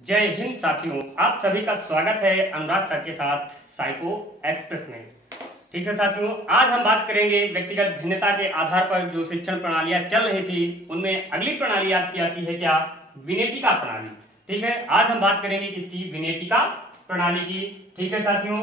जय हिंद साथियों, आप सभी का स्वागत है अनुराग सर के साथ साइको एक्सप्रेस में। ठीक है साथियों, आज हम बात करेंगे व्यक्तिगत भिन्नता के आधार पर जो शिक्षण प्रणालियां चल रही थी उनमें अगली प्रणाली आपकी आती है क्या? विनेटिका प्रणाली। ठीक है, आज हम बात करेंगे किसकी? विनेटिका प्रणाली की। ठीक है साथियों,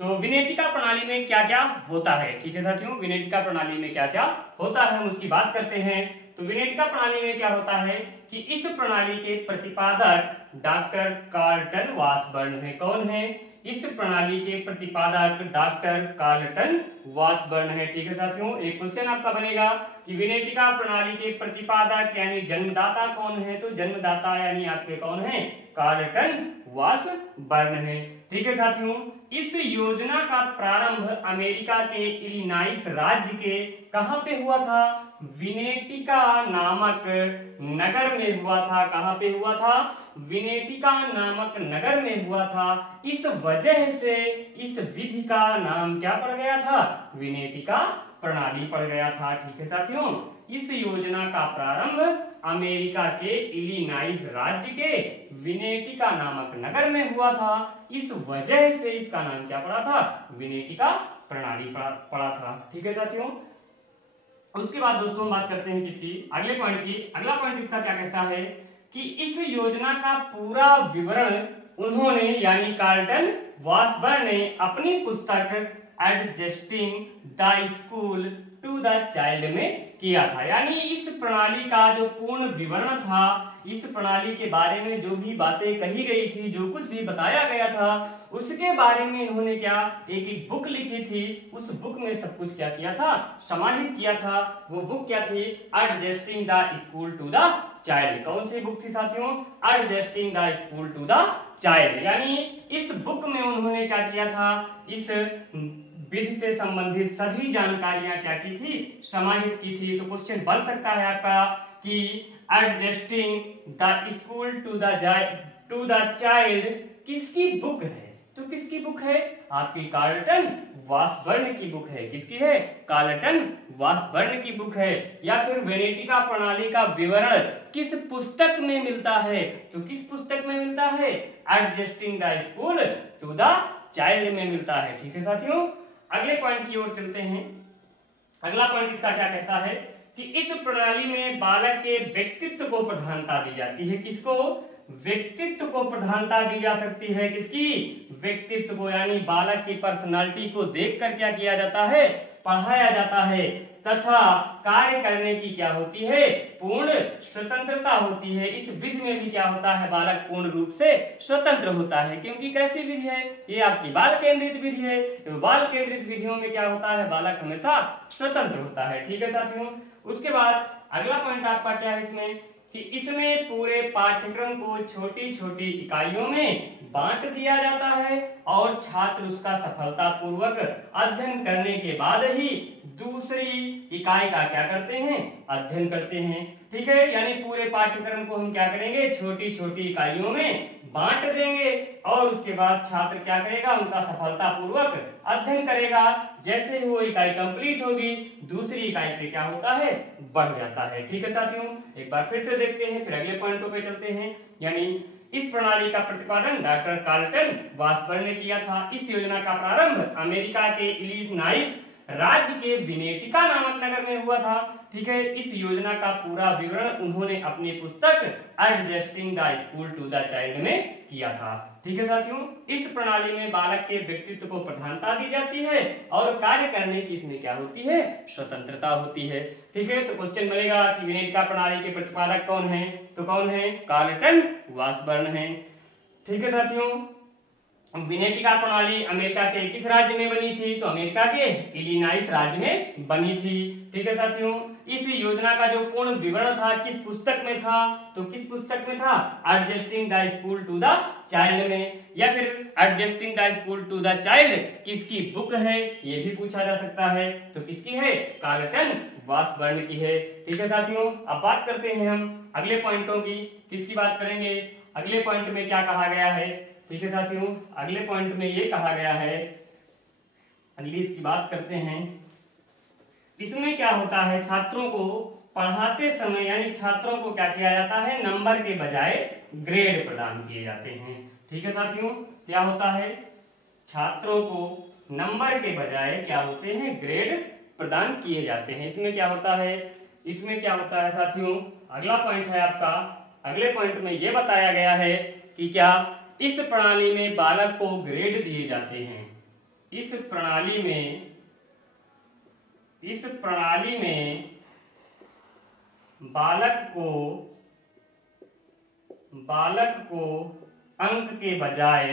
तो विनेटिका प्रणाली में क्या क्या होता है? ठीक है साथियों, विनेटिका प्रणाली में क्या क्या होता है हम उसकी बात करते हैं। तो विनेटिका प्रणाली में क्या होता है कि इस प्रणाली के प्रतिपादक डॉक्टर कार्लटन वासबर्न है। कौन है? इस प्रणाली के प्रतिपादक डॉक्टर कार्लटन वासबर्न है। ठीक है साथियों, एक क्वेश्चन आपका बनेगा कि विनेटिका प्रणाली के प्रतिपादक यानी जन्मदाता कौन है? तो जन्मदाता यानी आपके कौन है? कार्लटन वासबर्न है। ठीक है साथियों, इस योजना का प्रारंभ अमेरिका के इलिनॉइस राज्य के कहां पे हुआ था? विनेटिका नामक नगर में हुआ था। कहां पे हुआ था? विनेटिका नामक नगर में हुआ था। इस वजह से इस विधि का नाम क्या पड़ गया था? विनेटिका प्रणाली पड़ गया था। ठीक है साथियों, इस योजना का प्रारंभ अमेरिका के इलिनॉइस राज्य के विनेटिका नामक नगर में हुआ था। इस वजह से इसका नाम क्या पड़ा था? विनेटिका प्रणाली पड़ा था। ठीक है साथियों, उसके बाद दोस्तों हम बात करते हैं किसकी? अगले पॉइंट की। अगला पॉइंट इसका क्या कहता है कि इस योजना का पूरा विवरण उन्होंने यानी कार्लटन वासबर्न ने अपनी पुस्तक adjusting the school to the child में किया था। यानी इस प्रणाली का जो पूर्ण विवरण था, इस प्रणाली के बारे में जो भी बातें कही गई थी, जो कुछ भी बताया गया था, उसके बारे में इन्होंने क्या एक बुक लिखी थी। उस बुक में सब कुछ क्या किया था? समाहित किया था। वो बुक क्या थी? Adjusting the school to the child. कौन सी बुक थी साथियों? Adjusting the school to the child. यानी इस बुक में उन्होंने क्या किया था? इस विधि से संबंधित सभी जानकारियां क्या की थी? समाहित की थी। तो क्वेश्चन बन सकता है आपका कि adjusting the school to the child किसकी बुक है? तो किसकी बुक है? आपकी कार्लटन वासबर्न की बुक है। किसकी है? कार्लटन वासबर्न की बुक है। या फिर विनेटिका प्रणाली का विवरण किस पुस्तक में मिलता है? तो किस पुस्तक में मिलता है? Adjusting the school to the child में मिलता है। ठीक है साथियों, अगले पॉइंट की ओर चलते हैं। अगला पॉइंट इसका क्या कहता है कि इस प्रणाली में बालक के व्यक्तित्व को प्रधानता दी जाती है। किसको? व्यक्तित्व को प्रधानता दी जा सकती है। किसकी? व्यक्तित्व को, यानी बालक की पर्सनालिटी को देखकर क्या किया जाता है? पढ़ाया जाता है। तथा कार्य करने की क्या होती है? पूर्ण स्वतंत्रता होती है। इस विधि में भी क्या होता है? बालक पूर्ण रूप से स्वतंत्र होता है। क्योंकि कैसी विधि है? ये आपकी बाल केंद्रित विधि है। तो बाल केंद्रित विधियों में क्या होता है? बालक हमेशा स्वतंत्र होता है। ठीक है साथियों, उसके बाद अगला पॉइंट आपका क्या है इसमें कि इसमें पूरे पाठ्यक्रम को छोटी छोटी इकाइयों में बांट दिया जाता है और छात्र उसका सफलतापूर्वक अध्ययन करने के बाद ही दूसरी इकाई का क्या करते हैं? अध्ययन करते हैं। ठीक है, यानी पूरे पाठ्यक्रम को हम क्या करेंगे? छोटी छोटी इकाइयों में बांट देंगे और उसके बाद छात्र क्या करेगा? उनका सफलतापूर्वक अध्ययन करेगा। जैसे ही वो इकाई कंप्लीट होगी, दूसरी इकाई पे क्या होता है? बढ़ जाता है। ठीक है साथियों, एक बार फिर से देखते हैं, फिर अगले पॉइंटों पे चलते हैं। यानी इस प्रणाली का प्रतिपादन डॉक्टर कार्लटन वासबर्न ने किया था। इस योजना का प्रारंभ अमेरिका के इलिनॉइस राज्य के विनेटिका नामक नगर में हुआ था। ठीक है, इस योजना का पूरा विवरण उन्होंने अपनी पुस्तक adjusting the school to the child में किया था। ठीक है साथियों, इस प्रणाली में बालक के व्यक्तित्व को प्रधानता दी जाती है और कार्य करने की इसमें क्या होती है? स्वतंत्रता होती है। ठीक है, तो क्वेश्चन बनेगा कि विनेटिका प्रणाली के प्रतिपादक कौन है? तो कौन है? कार्लटन वासबर्न है। ठीक है साथियों, विनेटिका प्रणाली अमेरिका के किस राज्य में बनी थी? तो अमेरिका के इलिनॉइस राज्य में बनी थी। ठीक है साथियों, इस योजना का जो पूर्ण विवरण था किस पुस्तक में था? तो किस पुस्तक में था? Adjusting the school to the child में। या फिर adjusting the school to the child किसकी बुक है? ये भी पूछा जा सकता है। तो किसकी है? कार्लटन वासबर्न की है। ठीक है साथियों, अब बात करते हैं हम अगले पॉइंटों की। किसकी बात करेंगे? अगले पॉइंट में क्या कहा गया है? ठीक है साथियों, अगले पॉइंट में ये कहा गया है, अगली इसकी बात करते हैं। इसमें क्या होता है? छात्रों को पढ़ाते समय यानी छात्रों को क्या किया जाता है? नंबर के बजाय ग्रेड प्रदान किए जाते हैं। ठीक है साथियों, क्या होता है, छात्रों को नंबर के बजाय क्या होते हैं, ग्रेड प्रदान किए जाते हैं। इसमें क्या होता है, इसमें क्या होता है साथियों, अगला पॉइंट है आपका, अगले पॉइंट में यह बताया गया है कि क्या इस प्रणाली में बालक को ग्रेड दिए जाते हैं। इस प्रणाली में बालक को अंक के बजाय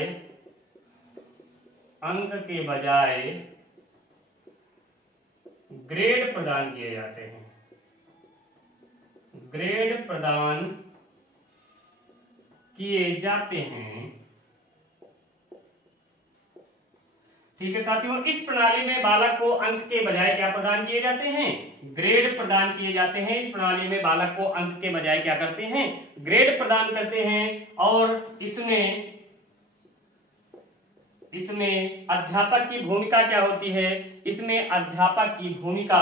ग्रेड प्रदान किए जाते हैं। ग्रेड प्रदान किए जाते हैं। ठीक है साथियों, इस प्रणाली में बालक को अंक के बजाय क्या प्रदान किए जाते हैं, ग्रेड प्रदान किए जाते हैं। इस प्रणाली में बालक को अंक के बजाय क्या करते हैं, ग्रेड प्रदान करते हैं। और इसमें अध्यापक की भूमिका क्या होती है, इसमें अध्यापक की भूमिका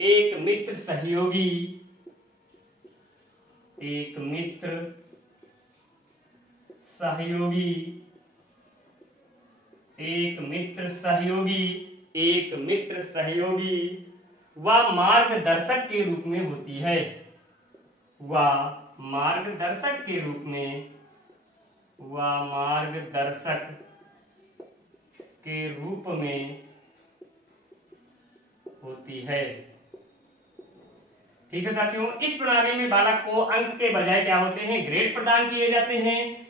एक मित्र सहयोगी व मार्गदर्शक के रूप में होती है। ठीक है साथियों, इस प्रणाली में बालक को अंक के बजाय क्या होते हैं, ग्रेड प्रदान किए जाते हैं।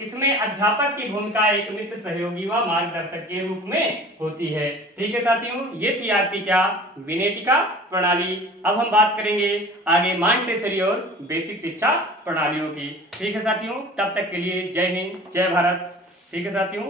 इसमें अध्यापक की भूमिका एक मित्र सहयोगी व मार्गदर्शक के रूप में होती है। ठीक है साथियों, ये थी आपकी क्या, विनेटिका प्रणाली। अब हम बात करेंगे आगे मॉन्टेसरी और बेसिक शिक्षा प्रणालियों की। ठीक है साथियों, तब तक के लिए जय हिंद, जय भारत। ठीक है साथियों।